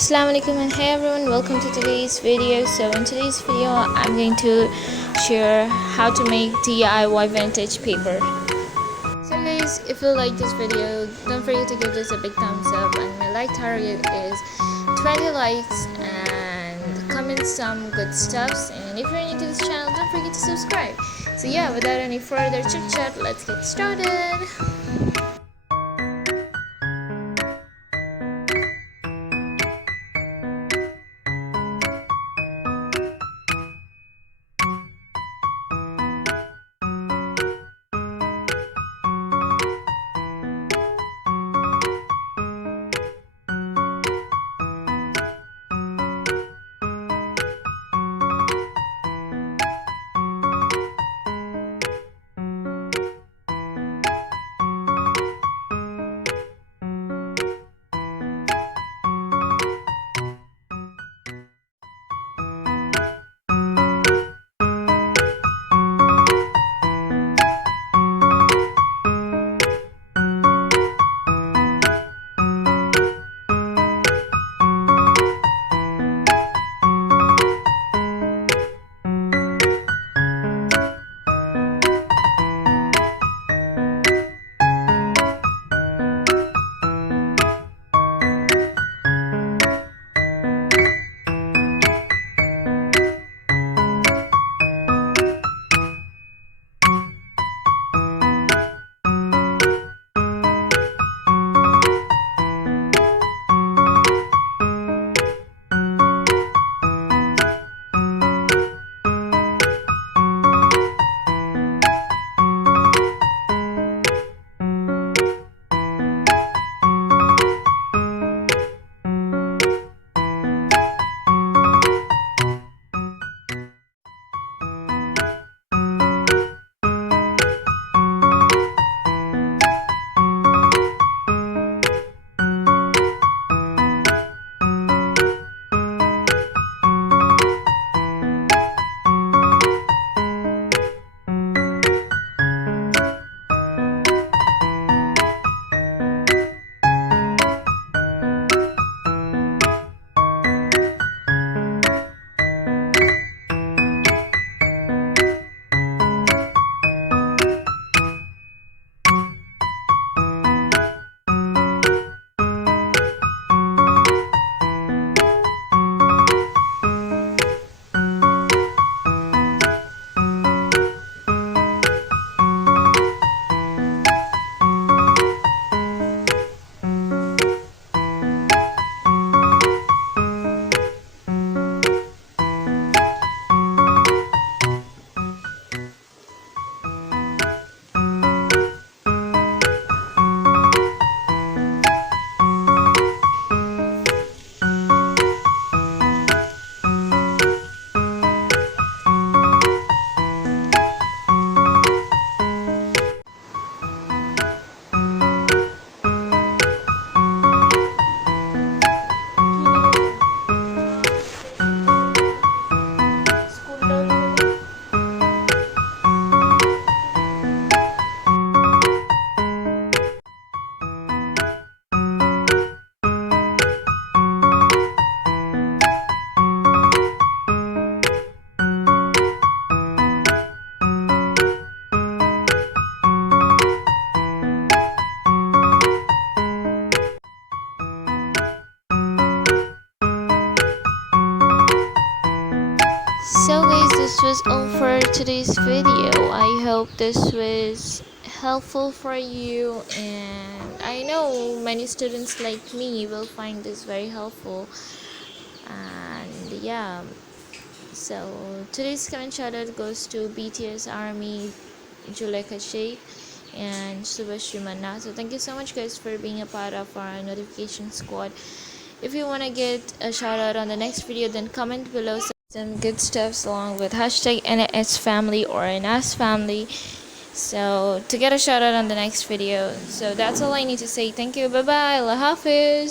Assalamu alaikum and hey everyone, welcome to today's video. So in today's video I'm going to share how to make DIY vintage paper. So guys, if you like this video, don't forget to give this a big thumbs up, and my like target is 20 likes, and comment some good stuffs, and if you're new to this channel, don't forget to subscribe. So yeah, without any further chit chat, let's get started. So guys, this was all for today's video. I hope this was helpful for you, and I know many students like me will find this very helpful. And yeah, so today's comment shout out goes to BTS Army, Juleka Sheikh, and Subhash Manna. So thank you so much guys for being a part of our notification squad. If you want to get a shout out on the next video, then comment below some good stuffs along with hashtag NS family or NS family, so to get a shout out on the next video. So that's all I need to say. Thank you, bye bye, Allah Hafiz.